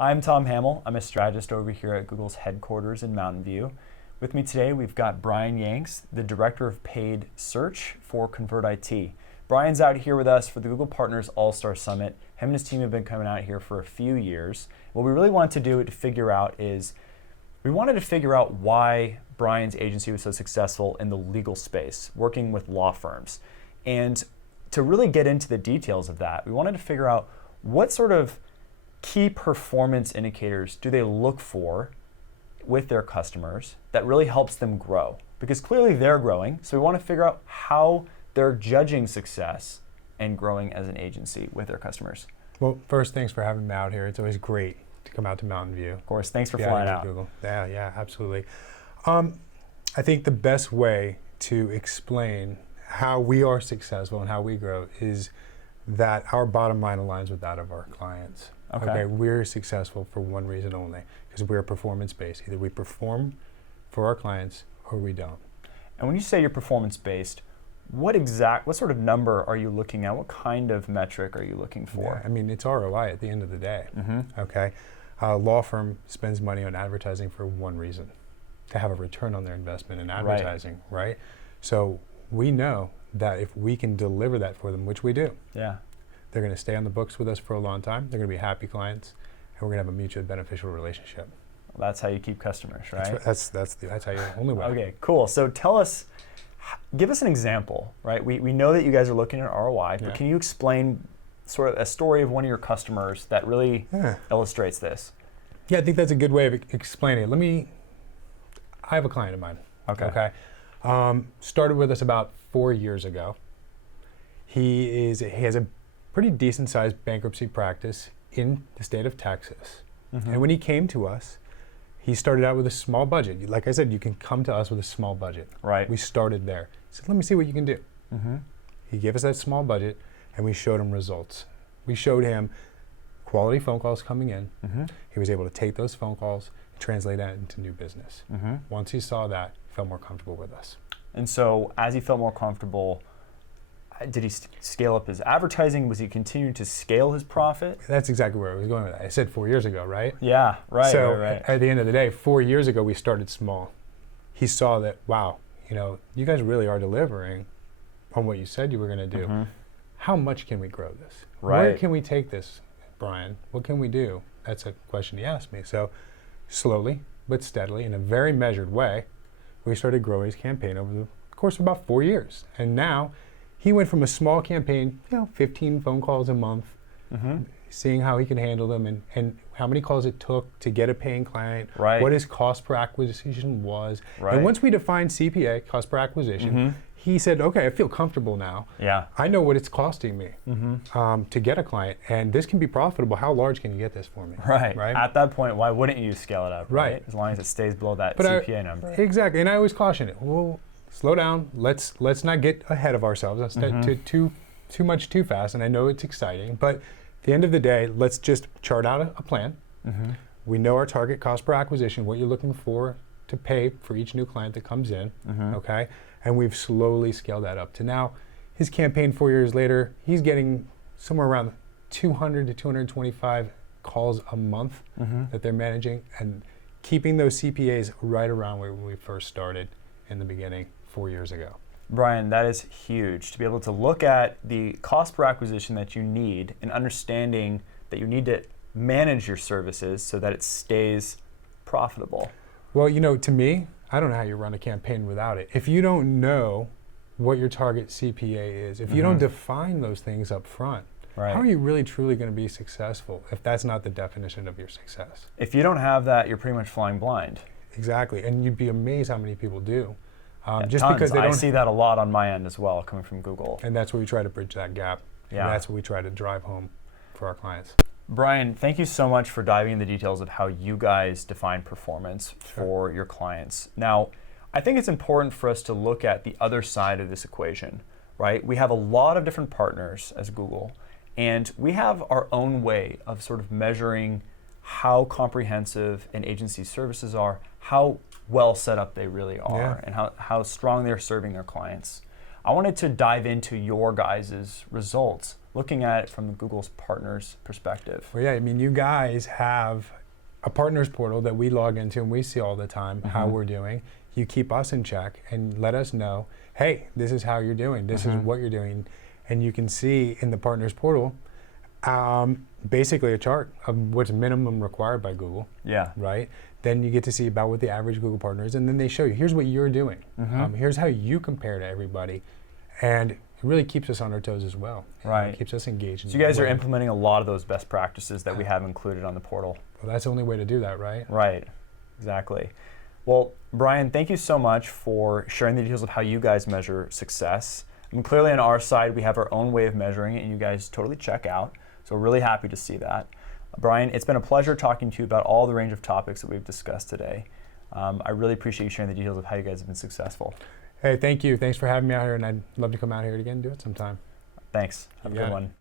I'm Tom Hamill. I'm a strategist over here at Google's headquarters in Mountain View. With me today, we've got Brian Yanks, the Director of Paid Search for Convert IT. Brian's out here with us for the Google Partners All-Star Summit. Him and his team have been coming out here for a few years. What we really wanted to do to figure out is, we wanted to figure out why Brian's agency was so successful in the legal space, working with law firms. And to really get into the details of that, we wanted to figure out what sort of key performance indicators do they look for with their customers that really helps them grow. Because clearly they're growing, so we want to figure out how they're judging success and growing as an agency with their customers. Well, first, thanks for having me out here. It's always great to come out to Mountain View. Of course, thanks for flying out. Google. Yeah, absolutely. I think the best way to explain how we are successful and how we grow is that our bottom line aligns with that of our clients. Okay, we're successful for one reason only, because we're performance-based. Either we perform for our clients or we don't. And when you say you're performance-based, what sort of number are you looking at? What kind of metric are you looking for? Yeah, I mean, it's ROI at the end of the day. Okay, a law firm spends money on advertising for one reason: to have a return on their investment in advertising, right? So we know that if we can deliver that for them, which we do, they're going to stay on the books with us for a long time. They're going to be happy clients, and we're going to have a mutually beneficial relationship. Well, that's how you keep customers, right? That's how you only way. Okay, cool. So give us an example, right? We know that you guys are looking at ROI, but can you explain sort of a story of one of your customers that really illustrates this? Yeah, I think that's a good way of explaining it. I have a client of mine. Okay. Started with us about 4 years ago. He has a pretty decent sized bankruptcy practice in the state of Texas. And when he came to us, he started out with a small budget. Like I said, you can come to us with a small budget. Right. We started there. He said, let me see what you can do. He gave us that small budget, and we showed him results. We showed him quality phone calls coming in. He was able to take those phone calls, translate that into new business. Once he saw that, he felt more comfortable with us. And so as he felt more comfortable, did he scale up his advertising? Was he continuing to scale his profit? That's exactly where I was going with that. I said 4 years ago, right? Yeah, right. So right. At the end of the day, 4 years ago, we started small. He saw that, wow, you guys really are delivering on what you said you were going to do. How much can we grow this? Right. Where can we take this, Brian? What can we do? That's a question he asked me. So slowly but steadily, in a very measured way, we started growing his campaign over the course of about 4 years. And now he went from a small campaign, 15 phone calls a month, seeing how he can handle them and how many calls it took to get a paying client, what his cost per acquisition was. And once we defined CPA, cost per acquisition, he said, okay, I feel comfortable now. I know what it's costing me to get a client, and this can be profitable. How large can you get this for me? Right. At that point, why wouldn't you scale it up, right? As long as it stays below that CPA number. Exactly, and I always caution it. Well, slow down. Let's not get ahead of ourselves. Let's not too much too fast. And I know it's exciting, but at the end of the day, let's just chart out a plan. We know our target cost per acquisition, what you're looking for to pay for each new client that comes in. Okay, and we've slowly scaled that up to now. His campaign 4 years later, he's getting somewhere around 200 to 225 calls a month that they're managing, and keeping those CPAs right around where we first started in the beginning 4 years ago. Brian, that is huge, to be able to look at the cost per acquisition that you need and understanding that you need to manage your services so that it stays profitable. Well, to me, I don't know how you run a campaign without it. If you don't know what your target CPA is, if you don't define those things up front, how are you really truly going to be successful if that's not the definition of your success? If you don't have that, you're pretty much flying blind. Exactly, and you'd be amazed how many people do. Just tons. Because they don't. I see that a lot on my end as well, coming from Google. And that's where we try to bridge that gap. And that's what we try to drive home for our clients. Brian, thank you so much for diving into the details of how you guys define performance for your clients. Now, I think it's important for us to look at the other side of this equation, right? We have a lot of different partners as Google, and we have our own way of sort of measuring how comprehensive an agency's services are, how well set up they really are, and how strong they're serving their clients. I wanted to dive into your guys' results, looking at it from Google's partners' perspective. Well, yeah, I mean, you guys have a partners portal that we log into and we see all the time how we're doing. You keep us in check and let us know, hey, this is how you're doing. This is what you're doing. And you can see in the partners portal basically a chart of what's minimum required by Google. Yeah. Right? Then you get to see about what the average Google partner is, and then they show you, here's what you're doing. Here's how you compare to everybody. And it really keeps us on our toes as well. Right. It keeps us engaged. So you guys are implementing a lot of those best practices that we have included on the portal. Well, that's the only way to do that, right? Right. Exactly. Well, Brian, thank you so much for sharing the details of how you guys measure success. I mean, clearly on our side, we have our own way of measuring it, and you guys totally check out. So we're really happy to see that. Brian, it's been a pleasure talking to you about all the range of topics that we've discussed today. I really appreciate you sharing the details of how you guys have been successful. Hey, thank you. Thanks for having me out here, and I'd love to come out here again and do it sometime. Thanks. Have a good one.